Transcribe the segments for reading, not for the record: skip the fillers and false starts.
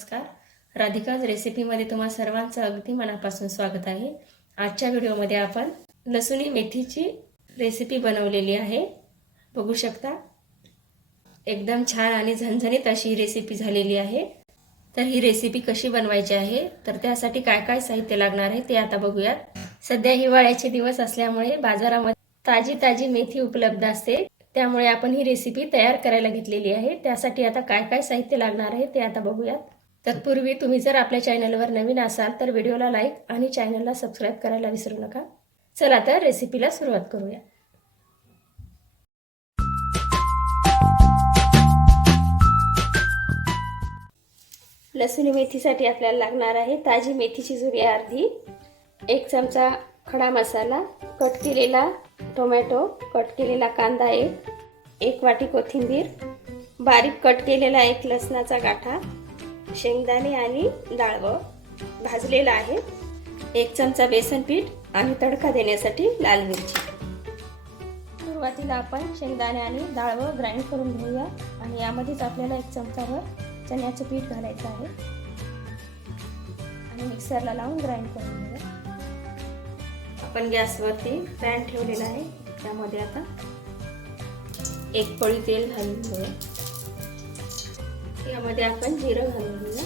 नमस्कार. राधिकाज रेसिपीमध्ये तुम्हा सर्वांचं अगदी मनापासून स्वागत आहे. आजच्या व्हिडिओमध्ये आपण लसुणी मेथीची रेसिपी बनवलेली आहे. बघू शकता एकदम छान आणि झणझणीत अशी रेसिपी झालेली आहे. तर ही रेसिपी कशी बनवायची आहे तर त्यासाठी काय काय साहित्य लागणार आहे ते आता बघूयात. सध्या हिवाळ्याचे दिवस असल्यामुळे बाजारामध्ये ताजी मेथी उपलब्ध असते, त्यामुळे आपण ही रेसिपी तयार करायला घेतलेली आहे. त्यासाठी आता काय काय साहित्य लागणार आहे ते आता बघूयात. तत्पूर्वी तुम्ही जर आपल्या चॅनलवर नवीन असाल तर व्हिडिओला लाईक आणि चॅनलला सबस्क्राईब करायला विसरू नका. चला तर रेसिपीला सुरुवात करूया. लसूण मेथीसाठी आपल्याला लागणार आहे ताजी मेथीची जुडी अर्धी, 1 चमचा खडा मसाला, कट केलेला टोमॅटो, कट केलेला कांदा 1 वाटी कोथिंबीर, बारीक कट केलेला 1 लसणाचा गाठा, शेंगदाणे आणि डाळव भाजलेला आहे, 1 चमचा बेसन पीठ आणि तडका देण्यासाठी लाल मिरची. सुरुवातीला आपण शेंगदाणे आणि डाळव ग्राइंड करून घेऊया आणि यामध्येच आपल्याला 1 चमचाभर चण्याचं पीठ घालायचं आहे आणि मिक्सरला लावून ग्राइंड करून घेऊया. आपण गॅसवरती पॅन ठेवलेला आहे, त्यामध्ये आता 1 पळी तेल घालून घेऊया. यामध्ये आपण जिरं घालून घेऊया.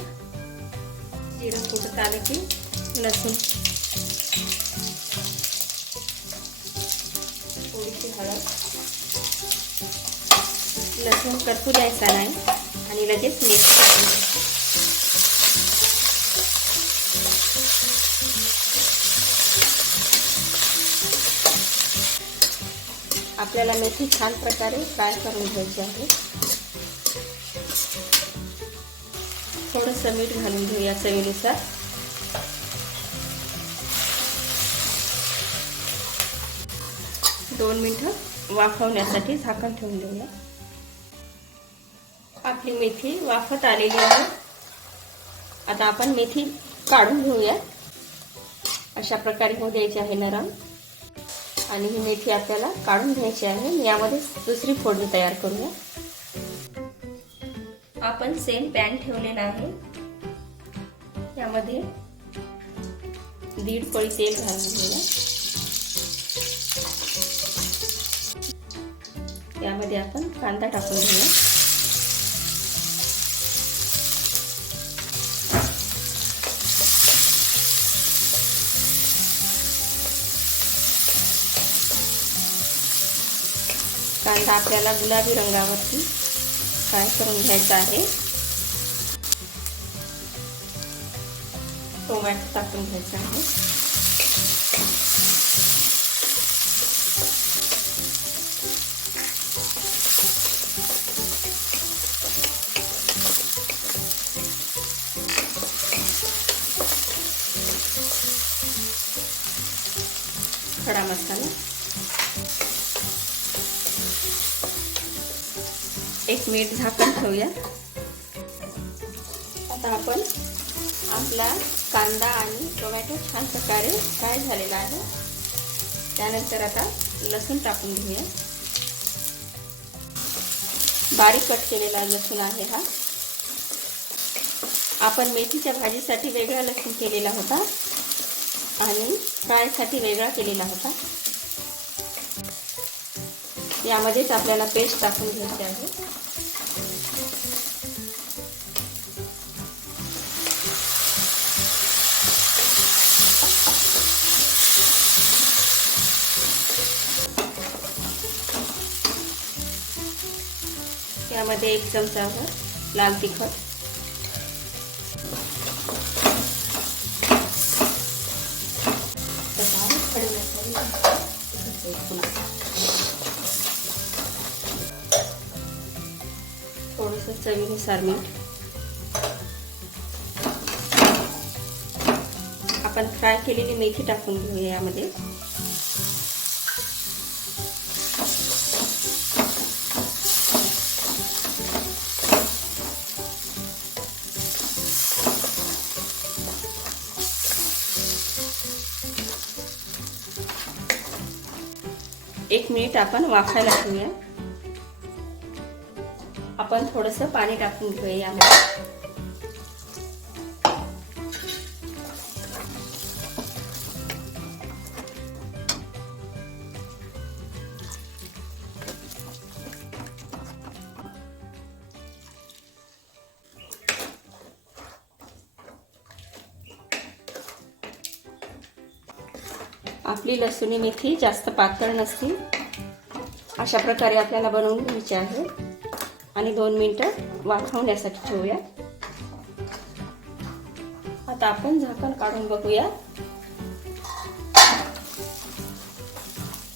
जिरं फुटत आले की लसूण, थोडीशी हळद, लसूण करपू द्यायचा नाही आणि लगेच मिक्स करायचं. आपल्याला मेथी छान प्रकारे फ्राय करून घ्यायची आहे. थोडंसं मीठ घालून घेऊया चवीनुसार. दोन मिनिटं वाफवण्यासाठी झाकण ठेवून देऊया. आपली मेथी वाफत आलेली आहे. आता आपण मेथी काढून घेऊया. अशा प्रकारे होऊ द्यायची आहे नरम, आणि ही मेथी आपल्याला काढून घ्यायची आहे. यामध्ये दुसरी फोडणी तयार करूया. आपण सेम पॅन ठेवलेला आहे, यामध्ये 1.5 पळी तेल घालून घेऊया. यामध्ये आपण कांदा टाकून घेऊया. कांदा आपल्याला गुलाबी रंगावरती फ्राय करून घ्यायचा आहे. टोमॅटो टाकून घ्यायचा आहे. खडा मसाला, 1 मिनिट झाकण ठेवूया. आता आपण आपला कांदा आणि टोमॅटो छान प्रकारे फ्राय झालेला आहे. त्यानंतर आता लसूण टाकून घेऊया. बारीक कट केलेला लसूण आहे हा. आपण मेथीच्या भाजीसाठी वेगळा लसूण केलेला होता आणि फ्रायसाठी वेगळा केलेला होता. यामध्येच आपल्याला पेस्ट टाकून घ्यायची आहे. यामध्ये 1 चमचाभर लाल तिखट, थोडंसं चवीनुसार मीठ. आपण फ्राय केलेली मेथी टाकून घेऊया यामध्ये. एक मिनिट आपण वाफायला ठेवूया. आपण थोडंसं पाणी टाकून घेऊया यामध्ये. आपली लसूणी मेथी जास्त पातळ नसती, अशा प्रकारे आपल्याला बनवून घ्यायची आहे आणि 2 मिनिटं वाफवण्यासाठी ठेवूया. आता आपण झाकण काढून बघूया.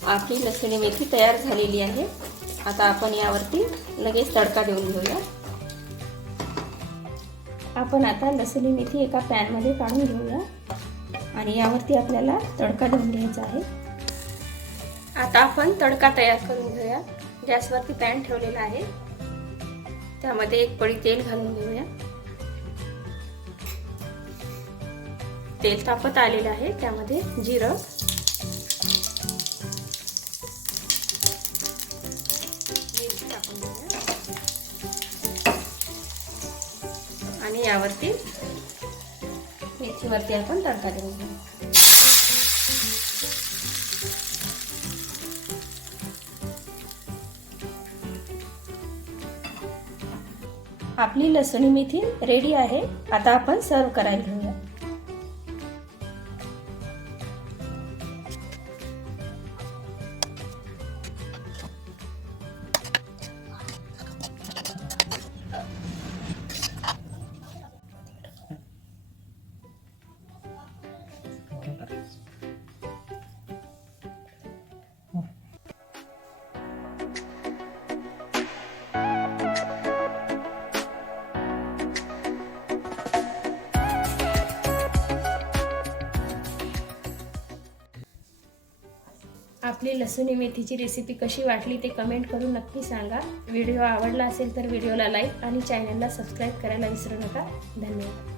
आपली लसूणी मेथी तयार झालेली आहे. आता आपण यावरती लगेच तडका देऊन घेऊया. आपण आता लसूणी मेथी एका पॅन मध्ये काढून घेऊया आणि यावरती आपल्याला तडका देऊन घ्यायचा आहे. आता आपण तडका तयार करून घेऊया. गॅसवरती पॅन ठेवलेला आहे, त्यामध्ये 1 पळी तेल घालून घेऊया. तेल तापत आलेलं आहे, त्यामध्ये जिरं, मिरची टाकून घेऊया आणि यावरती मेथीवरती आपण तडका देऊन घेऊ. आपली लसूणी मेथी रेडी आहे. आता आपण सर्व करायला घेऊया. आपली लसूणी मेथीची रेसिपी कशी वाटली ते कमेंट करून नक्की सांगा. व्हिडिओ आवडला असेल तर व्हिडिओला लाईक आणि चॅनलला सबस्क्राईब करायला विसरू नका. धन्यवाद.